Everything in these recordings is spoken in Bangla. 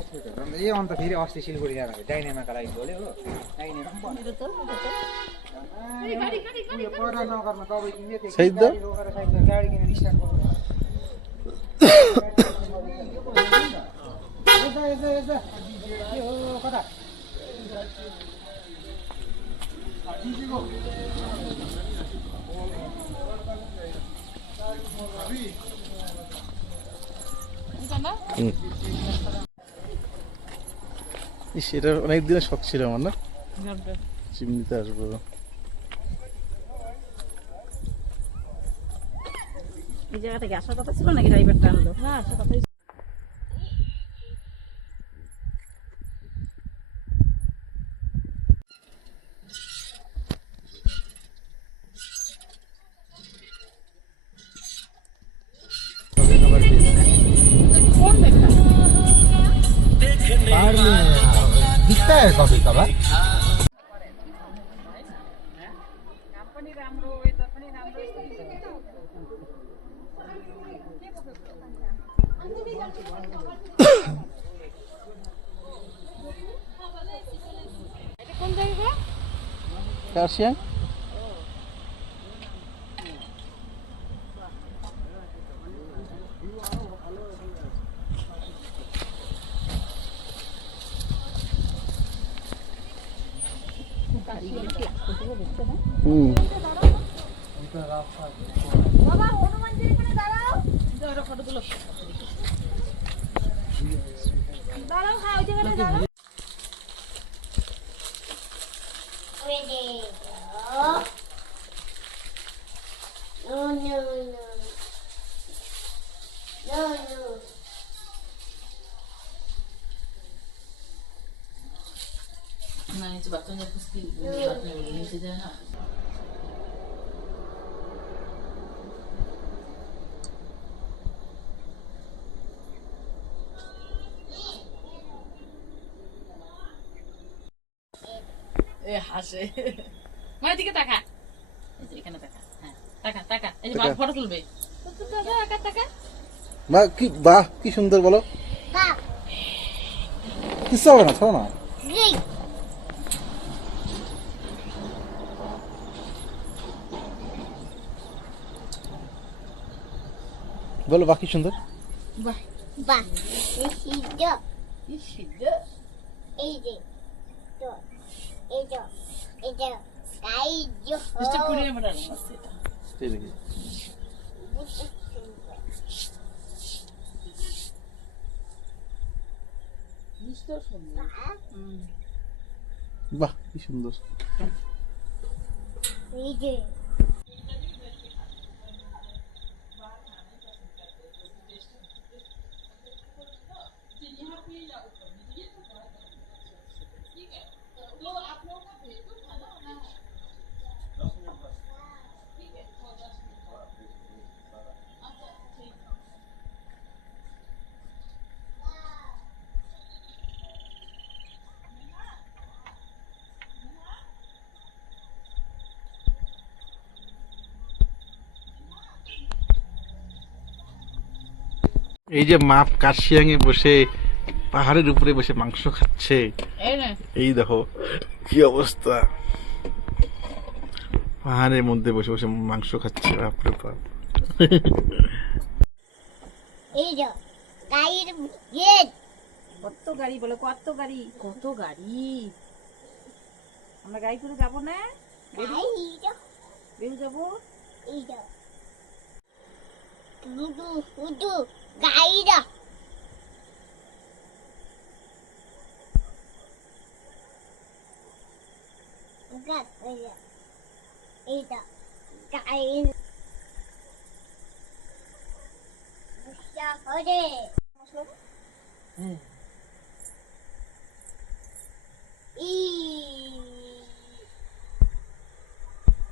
यो अन्त फेरि अस्ति सिलगढी जाँदा डाइनेमाका लागि बोल्यो हो नगरमा तपाईँ किन्ने गाडी किनेर स्टार्ट गर्नु कता সেটা অনেক দিনের শখ ছিল আমার না চিমনিতে আসবো এই জায়গা থেকে আসার কথা ছিল নাকি ড্রাইভারটা আনলো না আসার কথা दिखता है कभी कभार কাশিয়াং না নিচে বাথরুমের পুষ্টি বাথরুমের নিচে যায় না এ হাসে মানে দিকে তাকা এখানে তাকা হ্যাঁ তাকা তাকা এই যে ফটো তুলবে তাকা তাকা বাহ কি সুন্দর বলো কিছু হবে না ছাড়ো না বলো বাকি সুন্দর বাহ বাহ এই যে তো এই যে গাই যে মিস্টার কুড়িয়ে বড় আছে এটা ঠিক আছে মিস্টার সুন্দর বাহ কি সুন্দর এই যে এই যে মাপ কাশিয়াং এ বসে পাহাড়ের উপরে বসে মাংস খাচ্ছে এই দেখো কি অবস্থা পাহাড়ের মধ্যে বসে বসে মাংস খাচ্ছে বাপরে বাপ এই যে গাইর গেট কত গাড়ি বলে কত গাড়ি আমরা গাড়ি করে যাবো না বেরু যাবো এই যে দুদু গাইরা এই যে গাইর করে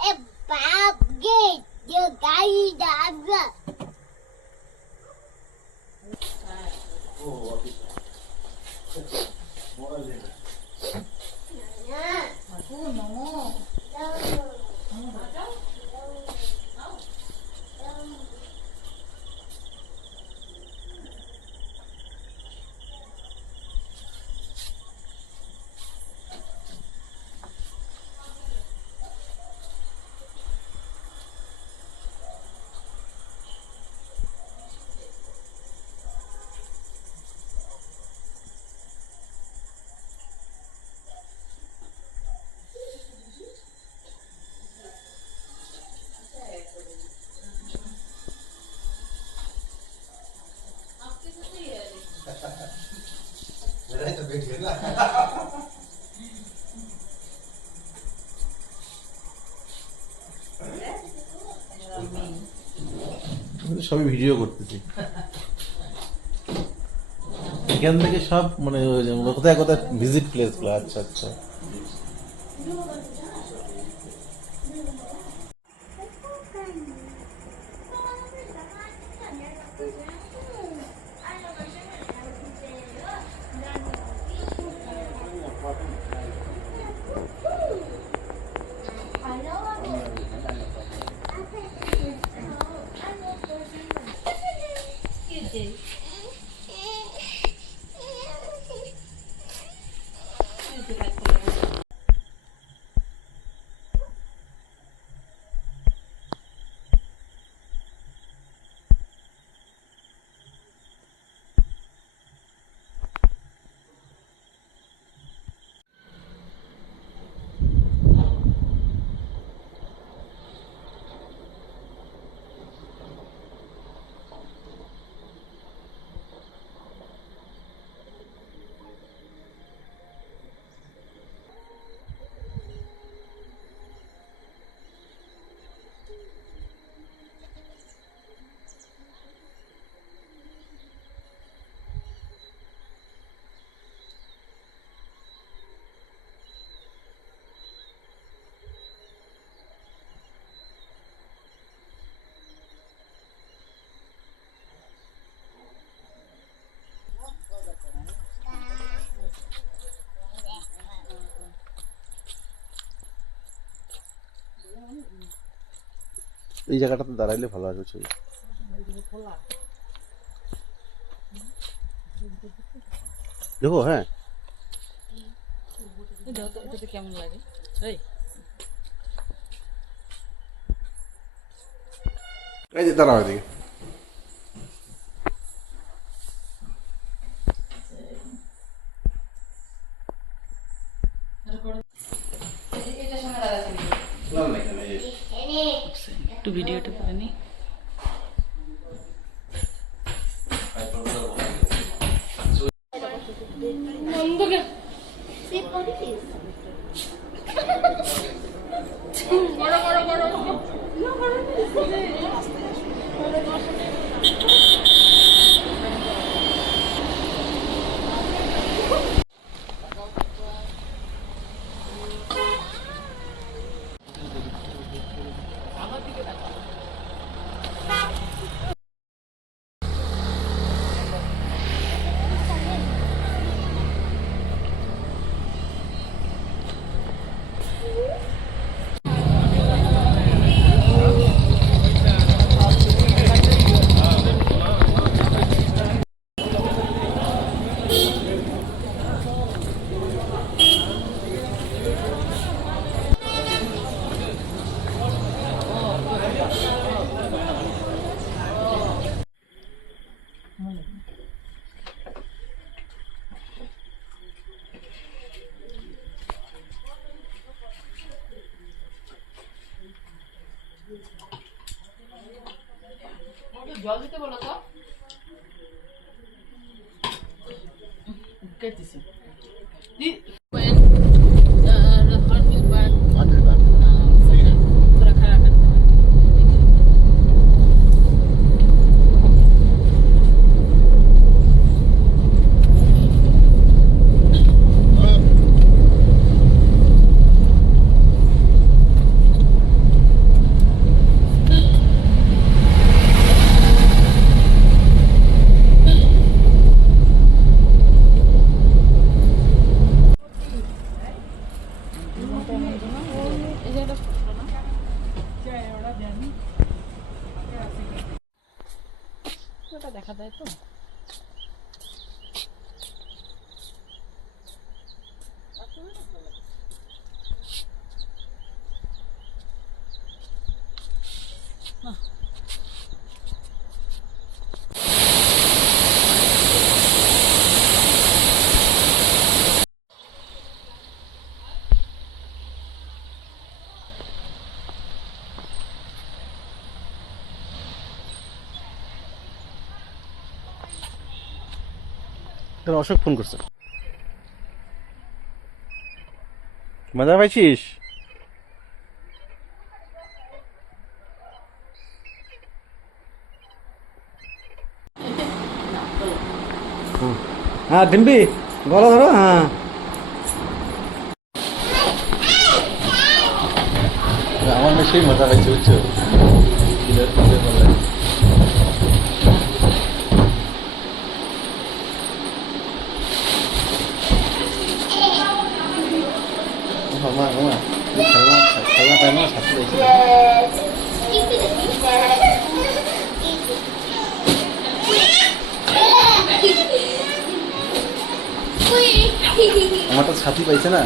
এ বাপ গেট যে গাইরা আমরা আমি তো সবই ভিডিও করতেছি। এখান থেকে সব মানে কোথায় কোথায় ভিজিট প্লেস গুলো। আচ্ছা আচ্ছা। এই জায়গাটাতে দাঁড়াইলে ভালো আসবে ছবি। দেখো হ্যাঁ কেমন লাগে এই যে দাঁড়াও এদিকে। একটু ভিডিওটা করে নি। জল দিতে বলো তো। কেটেছি थोड़ा खड़ा कर দেখা যায় তো। অশোক ফোন করছে। মজা পাইছিস? হ্যাঁ ডিম্পি গলা ধরো, হ্যাঁ আমার বেশি মজা পাইছে বুঝছো। মামা মামা খেলনা খেলনা পাই না সাথে পাইছি। আমারটা সাথী পাইছে না।